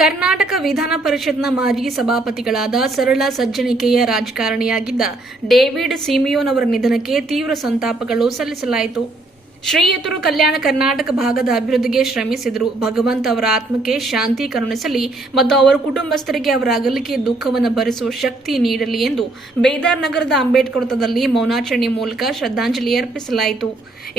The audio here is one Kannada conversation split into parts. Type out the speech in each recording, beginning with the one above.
ಕರ್ನಾಟಕ ವಿಧಾನ ಪರಿಷತ್ನ ಮಾಜಿ ಸಭಾಪತಿಗಳಾದ ಸರಳ ಸಜ್ಜನಿಕೆಯ ರಾಜಕಾರಣಿಯಾಗಿದ್ದ ಡೇವಿಡ್ ಸಿಮಿಯೋನ್ ಅವರ ನಿಧನಕ್ಕೆ ತೀವ್ರ ಸಂತಾಪಗಳು ಸಲ್ಲಿಸಲಾಯಿತು. ಶ್ರೀಯುತರು ಕಲ್ಯಾಣ ಕರ್ನಾಟಕ ಭಾಗದ ಅಭಿವೃದ್ಧಿಗೆ ಶ್ರಮಿಸಿದರು. ಭಗವಂತ ಅವರ ಆತ್ಮಕ್ಕೆ ಶಾಂತಿ ಕರುಣಿಸಲಿ ಮತ್ತು ಅವರ ಕುಟುಂಬಸ್ಥರಿಗೆ ಅವರ ಅಗಲಿಕೆ ದುಃಖವನ್ನು ಭರಿಸುವ ಶಕ್ತಿ ನೀಡಲಿ ಎಂದು ಬೇದಾರ್ ನಗರದ ಅಂಬೇಡ್ಕರ್ ವೃತ್ತದಲ್ಲಿ ಮೌನಾಚರಣೆ ಮೂಲಕ ಶ್ರದ್ಧಾಂಜಲಿ ಅರ್ಪಿಸಲಾಯಿತು.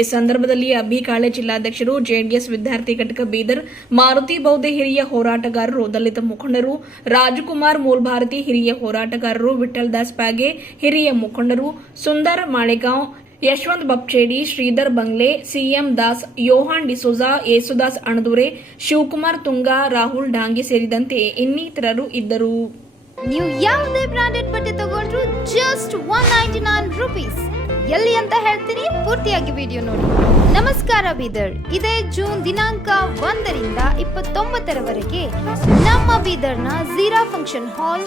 ಈ ಸಂದರ್ಭದಲ್ಲಿ ಅಬ್ಬಿ ಕಾಳೆ ಜಿಲ್ಲಾಧ್ಯಕ್ಷರು, ಜೆಡಿಎಸ್ ವಿದ್ಯಾರ್ಥಿ ಘಟಕ ಬೀದರ್, ಮಾರುತಿ ಬೌದ್ಧ ಹಿರಿಯ ಹೋರಾಟಗಾರರು, ದಲಿತ ಮುಖಂಡರು, ರಾಜಕುಮಾರ್ ಮೂಲ್ಭಾರತಿ ಹಿರಿಯ ಹೋರಾಟಗಾರರು ವಿಠಲ್ ದಾಸ್ ಪಾಗೆ ಹಿರಿಯ ಮುಖಂಡರು, ಸುಂದರ್ ಮಾಳೆಗಾಂವ್ ಯಶವಂತ್ ಬಪ್ಚೇಡಿ, ಶ್ರೀಧರ್ ಬಂಗ್ಲೆ ಸಿಎಂ ದಾಸ್, ಯೋಹಾನ್ ಡಿಸೋಜಾ ಯೇಸುದಾಸ್ ಅಣದುರೆ, ಶಿವಕುಮಾರ್ ತುಂಗಾ, ರಾಹುಲ್ ಡಾಂಗಿ ಸೇರಿದಂತೆ ಇನ್ನಿತರರು ಇದ್ದರು. ನೀವು ಯಾವುದೇ ಬ್ರಾಂಡೆಡ್ ಬಟ್ಟೆ ತಗೊಂಡ್ರು just one ninety nine rupees ಎಲ್ಲಿ ಅಂತ ಹೇಳ್ತೀನಿ, ಪೂರ್ತಿಯಾಗಿ ವಿಡಿಯೋ ನೋಡಿ. ನಮಸ್ಕಾರ ಬೀದರ್. ಇದೇ ಜೂನ್ ದಿನಾಂಕ ಒಂದರಿಂದ ಇಪ್ಪತ್ತೊಂಬತ್ತರವರೆಗೆ ನಮ್ಮ ಬೀದರ್ನ Zeera function hall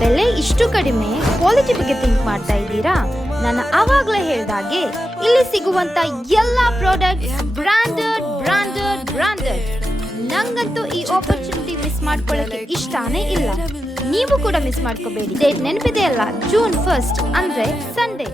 ಬೆಲೆ ಇಷ್ಟು ಕಡಿಮೆ ಕ್ವಾಲಿಟಿ ಬಗ್ಗೆ ಥಿಂಕ್ ಮಾಡ್ತಾ ಇದ್ದೀರಾ? ನಾನು ಆವಾಗಲೇ ಹೇಳ್ದಾಗೆ ಇಲ್ಲಿ ಸಿಗುವಂತ ಎಲ್ಲ ಪ್ರಾಡಕ್ಟ್ ಬ್ರಾಂಡೆಡ್ ಬ್ರಾಂಡೆಡ್ ಬ್ರಾಂಡೆಡ್ ನಂಗಂತೂ ಈ ಆಪರ್ಚುನಿಟಿ ಮಿಸ್ ಮಾಡ್ಕೊಳ್ಳೋಕೆ ಇಷ್ಟಾನೇ ಇಲ್ಲ. ನೀವು ಕೂಡ ಮಿಸ್ ಮಾಡ್ಕೋಬೇಡಿ. ಡೇಟ್ ನೆನಪಿದೆ ಅಲ್ಲ ಜೂನ್ ಫಸ್ಟ್ ಅಂದ್ರೆ ಸಂಡೇ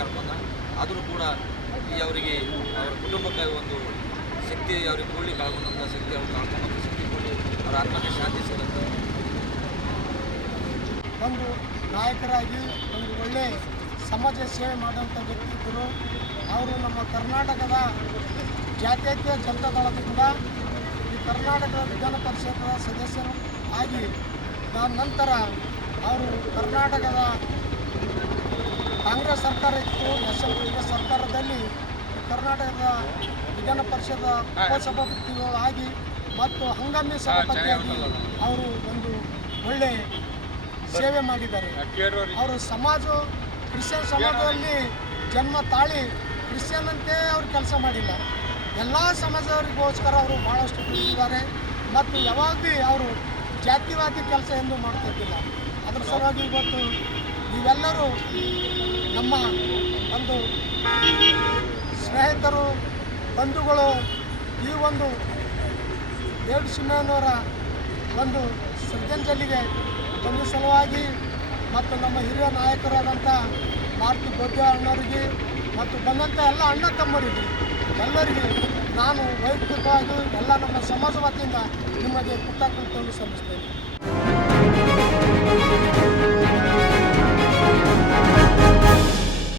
ಕರ್ಕೊಂಡ. ಆದರೂ ಕೂಡ ಈ ಅವರಿಗೆ, ಅವರ ಕುಟುಂಬಕ್ಕೆ ಒಂದು ಶಕ್ತಿ ಅವರಿಗೆ ಕೂಡ್ಲಿಕ್ಕೆ ಆಗುವಂಥ ಶಕ್ತಿ ಅವ್ರು ಕಳ್ಕೊಂಬಂಥ ಶಕ್ತಿ ಕೊಡಿ, ಅವರ ಆತ್ಮಕ್ಕೆ ಶಾಂತಿ ಸಿಗುತ್ತೆ. ಒಂದು ನಾಯಕರಾಗಿ ಒಂದು ಒಳ್ಳೆ ಸಮಾಜ ಸೇವೆ ಮಾಡುವಂಥ ವ್ಯಕ್ತಿಗಳು ಅವರು ನಮ್ಮ ಕರ್ನಾಟಕದ ಜಾತ್ಯತೀತ ಜನತಾ ಈ ಕರ್ನಾಟಕದ ವಿಧಾನ ಪರಿಷತ್ನ ಸದಸ್ಯರು ಆಗಿ ನಂತರ ಅವರು ಕರ್ನಾಟಕದ ಕಾಂಗ್ರೆಸ್ ಸರ್ಕಾರ ಇತ್ತು ಎಸ್ ಸರ್ಕಾರದಲ್ಲಿ ಕರ್ನಾಟಕದ ವಿಧಾನ ಪರಿಷತ್ ಉಪಸಭಾಪತಿಗಳು ಆಗಿ ಮತ್ತು ಹಂಗಾಮಿ ಸಭಾಪತಿಯಾಗಿ ಅವರು ಒಂದು ಒಳ್ಳೆ ಸೇವೆ ಮಾಡಿದ್ದಾರೆ. ಅವರು ಸಮಾಜ, ಕ್ರಿಶ್ಚಿಯನ್ ಸಮಾಜದಲ್ಲಿ ಜನ್ಮ ತಾಳಿ ಕ್ರಿಶ್ಚಿಯನ್ ಅಂತೆ ಅವರು ಕೆಲಸ ಮಾಡಿಲ್ಲ. ಎಲ್ಲ ಸಮಾಜದವರಿಗೋಸ್ಕರ ಅವರು ಭಾಳಷ್ಟು ದುಡಿದಿದ್ದಾರೆ ಮತ್ತು ಯಾವಾಗ ಅವರು ಜಾತಿವಾದಿ ಕೆಲಸ ಎಂದು ಮಾಡ್ತಿದ್ದಿಲ್ಲ ಅದ್ರ ಸಲುವಾಗಿ ಇವತ್ತು ನೀವೆಲ್ಲರೂ ನಮ್ಮ ಒಂದು ಸ್ನೇಹಿತರು, ಬಂಧುಗಳು ಈ ಒಂದು ದೇವ್ ಸಿಂಹನವರ ಒಂದು ಶ್ರದ್ಧಾಂಜಲಿಗೆ ಒಂದು ಸಲುವಾಗಿ ಮತ್ತು ನಮ್ಮ ಹಿರಿಯ ನಾಯಕರಾದಂಥ ಮಾರುತಿ ಬೋಧ್ಯ ಅಣ್ಣವರಿಗೆ ಮತ್ತು ಬಂದಂಥ ಎಲ್ಲ ಅಣ್ಣ ತಮ್ಮರಿಗೆ, ಎಲ್ಲರಿಗೆ ನಾನು ವೈಯಕ್ತಿಕವಾಗಿ ಎಲ್ಲ ನಮ್ಮ ಸಮಾಜ ವತಿಯಿಂದ ನಿಮಗೆ ಕೃತಜ್ಞತೆಯನ್ನು ಸಲ್ಲಿಸ್ತೇನೆ. Música